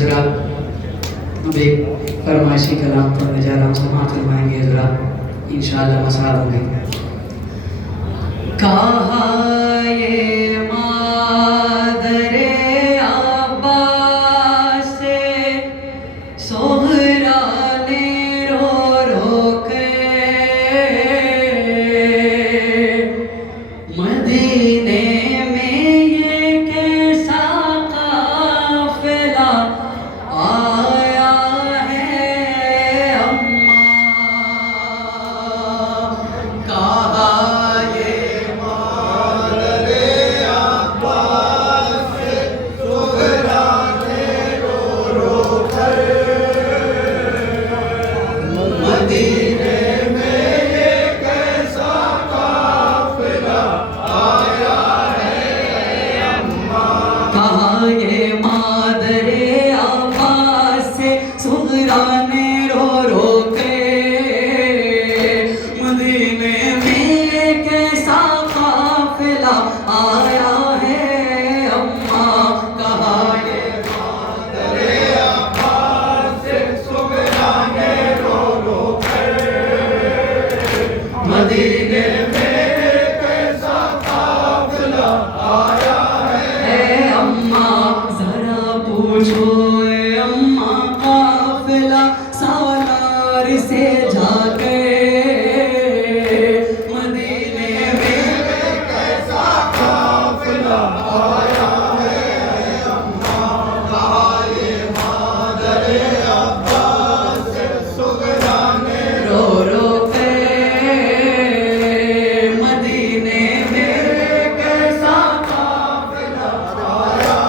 हजरात अब एक फरमाइशी कलाम पढ़ने जा रहा हूँ, समाअत फरमाएंगे हजरात, इंशाअल्लाह मसरा होंगे। कहा ये मादरे अब्बास से सोहरा ने रो रो के मदीने में ये कैसा काफिला आया है अम्मा। कहा ये मादरे अब्बास से सुगरा ने रो रो के मदीने में कैसा काफिला आया है अम्मा। कहा ये मादरे अब्बास से सुगरा ने रो रो के मदीने में कैसा काफिला आया पूछो अम्मा काफिला सालार से जाके मदीने में कैसा काफिला आया है अम्मा। कहा ये मादरे अब्बास से सुगरा ने रो रो के मदीने में कैसा काफिला आया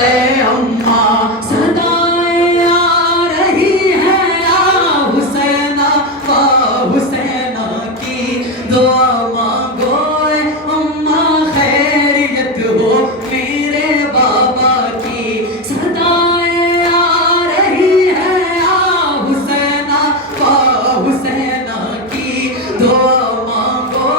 है अम्मा। सदाएं आ रही है या हुसैना वा हुसैना की दुआ मांगो अम्मा खैरियत हो मेरे बाबा की। सदाएं आ रही है या हुसैना वा हुसैना की दुआ मांगो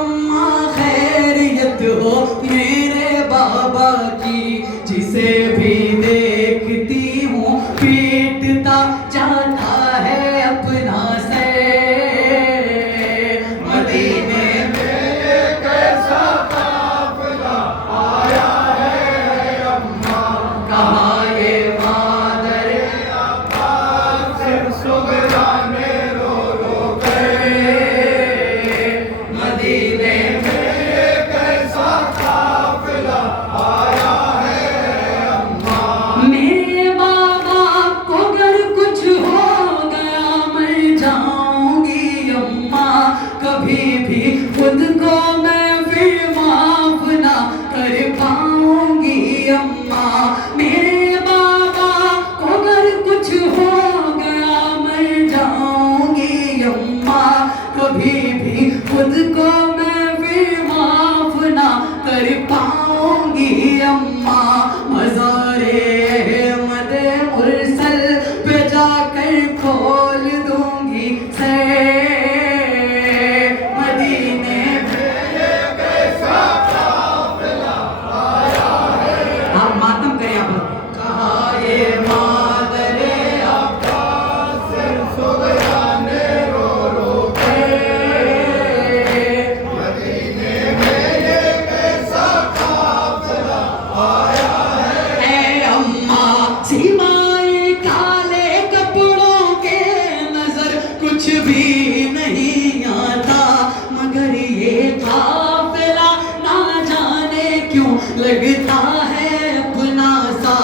अम्मा खैरियत हो मेरे बाबा की। जिसे भी देखती हूँ पीटता जाता है अपना से मदीने में कैसा काफिला आया है अम्मा। कहा ये मादरे अब्बास से सुगरा ने रो रो के मदीने में कैसा काफिला आया है। मेरे बाबा को अगर कुछ हो गया मैं जाऊंगी अम्मा, कभी भी खुद को मैं फिर माफ ना कर पाऊंगी अम्मा। मेरे बाबा को अगर कुछ हो गया मैं जाऊंगी अम्मा, कभी भी खुद को मैं फिर माफ ना कर पाऊंगी अम्मा। मज़ारे अहमद मुरसल पे जाकर खोल दूंगी से मदीने में कैसा काफिला आया है। आप मातम करें यहाँ पर। कहा ये मादरे अब्बास से सुगरा ने रो रो के मदीने में कैसा काफिला आया है अम्मा। सिवाय काले कपड़ों के नजर कुछ भी नहीं आता, मगर ये काफिला ना जाने क्यों लगता है अपना सा।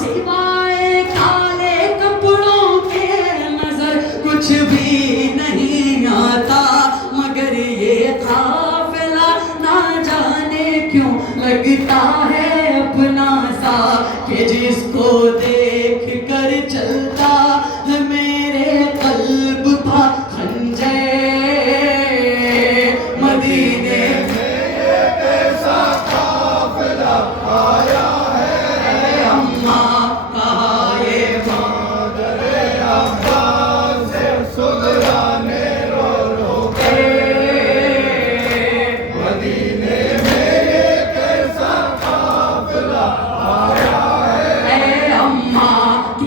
सिवाय काले कपड़ों के नजर कुछ भी नहीं आता, मगर ये काफिला ना जाने क्यों लगता है अपना सा। कि जिसको देख कर चलता है मेरे कल्ब पा खंजे मदीने में कैसा काफिला आया है अम्मा। कहा ये मादरे अब्बास से सुगरा ने रो रो के मदीने में कैसा काफिला आया है अम्मा।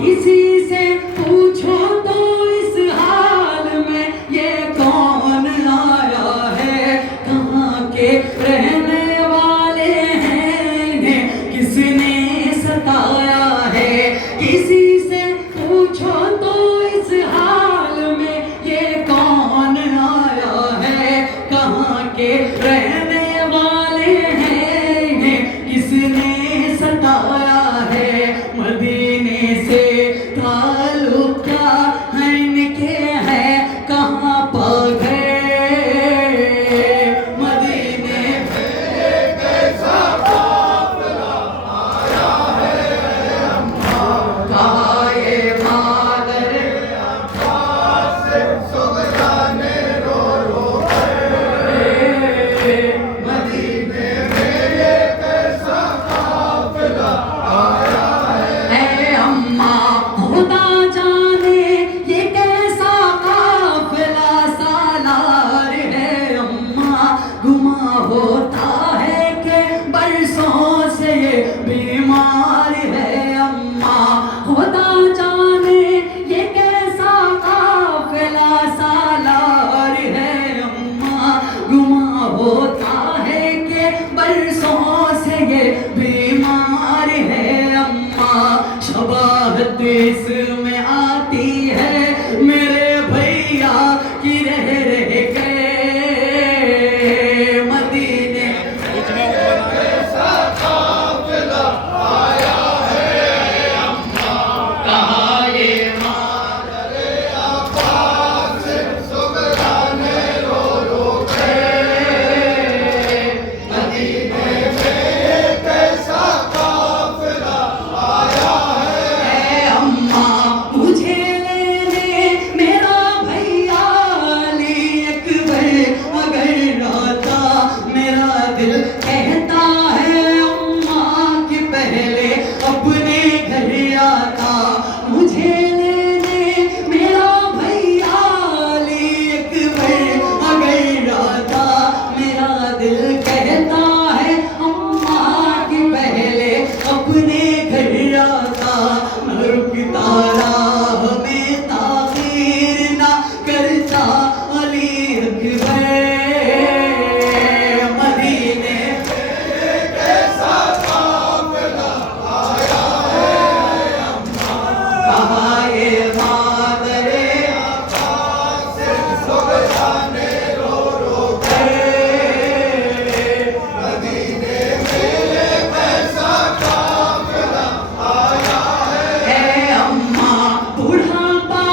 किसी से पूछो तो इस हाल में ये कौन आया है, कहाँ के रहने वाले हैं, इन्हें किसने सताया है। किसी से पूछो तो इस हाल में ये कौन आया है, कहाँ के रहने वाले हैं, इन्हें किसने सताया है। मदीने से ताल्लुक क्या है इनके, है कहाँ पा गए। मदीने में कैसा काफिला आया है अम्मा, कहा ये मादर अब्बास सुगराने रो रो गए। मदीने में ये कैसा काफिला आया है अम्मा, खुदा जाने ये कैसा काफिला सालार है अम्मा। गुमा होता है कि बरसों से ये बीमार है अम्मा, खुदा जाने ये कैसा काफिला सालार है अम्मा। गुमा होता है कि बरसों से ये बीमार है अम्मा। शबाहत इसमें आती है मेरे भैया की रह रह गए। मदीने कैसा काफिला आया है अम्मा, कहा ये मादर अब्बास सुगराने रो रो गए। मदीने में कैसा काफिला आया है अम्मा, मुझे लेने मेरा भैया अली अकबर अगर आता, मेरा दिल कहता है अम्मा कि पहले अपने घर आता। मुझे लेने मेरा भैया अली अकबर अगर आता, मेरा दिल कहता है अम्मा कि पहले अपने घर आता। न रुकता राह में ताखीर ना करता अली अकबर। मदीने में कैसा काफिला आया है अम्मा, कहा ये मादर अब्बास सुगराने रो रो गए। मदीने में कैसा काफिला आया है अम्मा, बुढ़ापा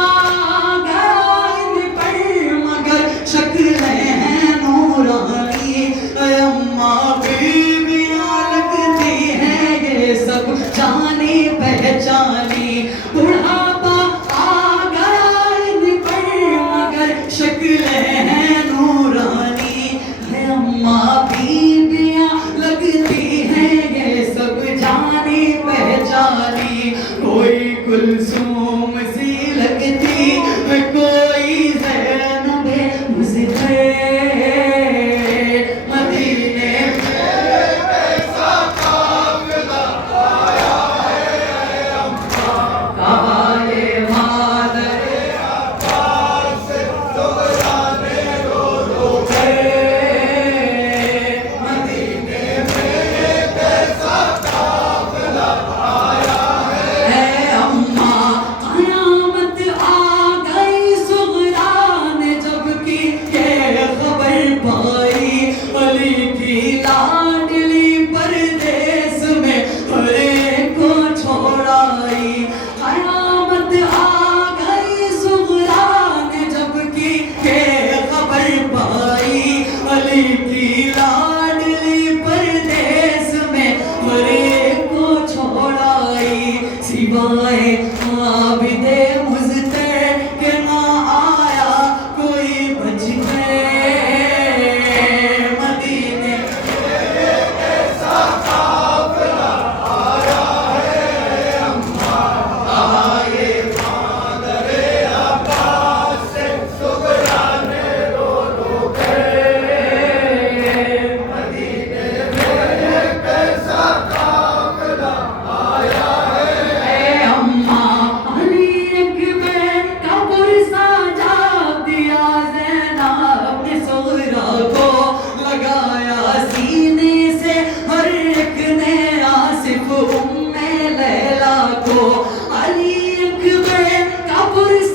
गया इन पर मगर शक्लें हैं नूरानी। अम्मा बीवियां लगती हैं ये सब जानी पहचानी। बुढ़ापा आ गया इन पर मगर शक्लें हैं नूरानी। है अम्मा बीवियां लगती हैं ये सब जानी पहचानी। कोई कुलसूम सी लगती, कोई ज़ैनब मुझसे। मदीने में कैसा काफिला आया है अम्मा, कहा ये मादर अब्बास सुगराने रो रो गए। मदीने में कैसा काफिला आया है अम्मा, कयामत आ गई सुगरा ने जबकि ये खबर पाई। अली की लाडली परदेस में हर एक को छोड़ाई। कयामत आ गई सुगरा ने जबकि ये खबर पाई। अली की लाडली परदेस में हर एक को छोड़ाई। सिवाय आबिदे मुज़्तर के ना आया कोई बच गए। मदीने कैसा काफिला आया है अम्मा, कहा ये मादर अब्बास सुगराने रो रो गए। मदीने में कैसा काफिला आया है अम्मा, तो अली अकबर कब्र